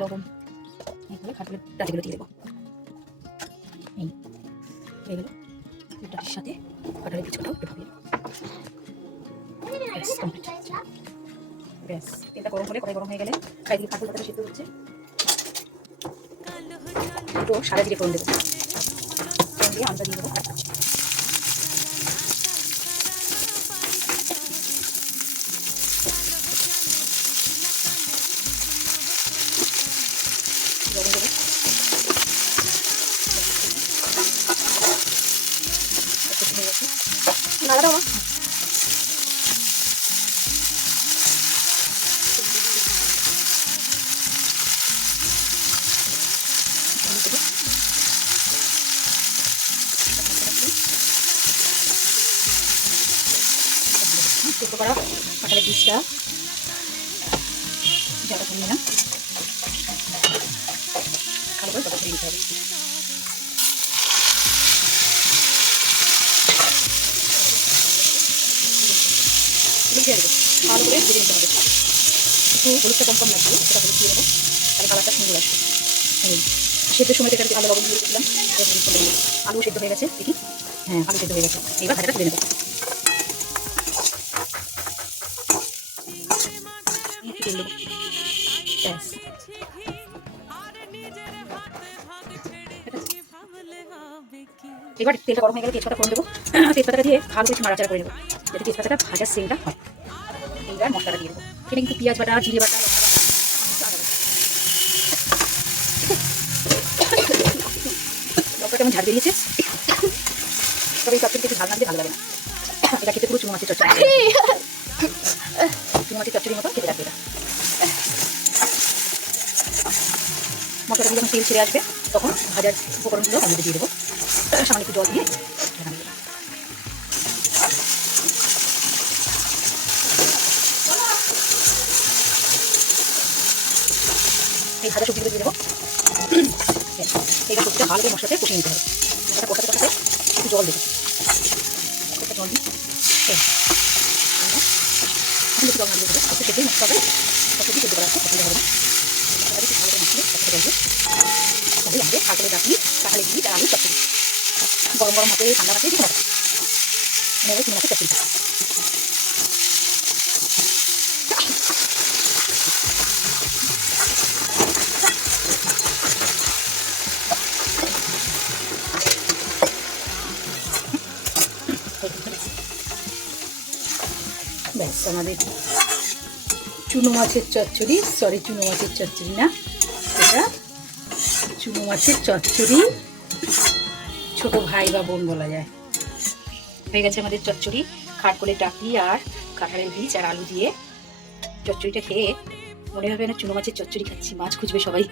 লবণ এইভাবে খাটুলের ডাটিগুলো দিয়ে দেবো। এই, হয়ে গেল। ডাটির সাথে কাঁঠালের কিছুটাও একটু ব্যাস ব্যাস, তেলটা গরম হলে কড়াই গরম হয়ে গেলে দিয়ে কাঁঠাল পাতাটা সিদ্ধ হচ্ছে একটু সাদা জিরে ফোড়ন দেবো। ফোড়ন দিয়ে আলুটা দিয়ে দেবো দেবো। সেদ্ধ করা কাঁঠালের বীজটা জল করে নিলাম ভালো করে জল করে নিতে হবে। ভালো করে ভেজে নিতে হবে। একটু হলুদটা কম কম লাগবে, সেটা হলুদ দিয়ে দেবো। তাহলে কালারটা সুন্দর আসবে। সেদ্ধের সময় থেকে আলু, লবণ দিয়ে দিলাম। আলু সেদ্ধ হয়ে গেছে, দেখি। হ্যাঁ আলু সেদ্ধ হয়ে গেছে। এবার তুলে নেব। এবার তেলটা গরম হয়ে গেলে তেজপাতা ফোড়ন দেবো। তেজপাতাটা দিয়ে ভালো করে নাড়াচাড়া করে নেব। যাতে তেজপাতাটা ভাজার সেলটা হয়। মশলাটা দিয়ে দেবো। এখানে কিন্তু পেঁয়াজ বাটা, জিরে বাটা। কেমন ঝাল বেরিয়েছে তবে এই ঝাল না দিলে ভালো লাগে না। এটা খেতে পুরো চচ্চড়ি। চচ্চড়ির মতো খেতে লাগবে এটা। যখন তেল ছেড়ে আসবে। তখন ভাজার উপকরণগুলো আমি দিয়ে দেবো। সামান্য একটু জল দিয়ে এই ভাজা সবজিগুলো দিয়ে দেবো। এইবার সবজিটা ভালো করে মশলাতে কষিয়ে নিতে হবে। মশলাটা কষাতে কষাতে একটু জল দেবো। একটু জল দিই। এখন জল না দিয়ে দেবো সেদ্ধই মশলা হবে। সবজি সেদ্ধ করা আছে অসুবিধা হবে না। ভালো করে মাখিয়ে কষাতে দিয়ে তবে আমাদের কাঁঠালের ডাকি ঘি আর আলু চচ্চড়ি গরম গরম হাতে ঠান্ডা হাতে দিতে হবে নেবে চিনি মাছের চচ্চড়ি ব্যাস, আমাদের চুনো মাছের চচ্চড়ি। সরি চুনো মাছের চচ্চড়ি না। এটা চুনো মাছের চচ্চড়ি। ছোট ভাই বা বোন বলা যায়। হয়ে গেছে আমাদের চচ্চড়ি। খাটকলে টাকি আর কাঁঠালের বীজ আর আলু দিয়ে চচ্চড়িটা খেয়ে মনে হবে না চুনো মাছের চচ্চড়ি খাচ্ছি। মাছ খুঁজবে সবাই।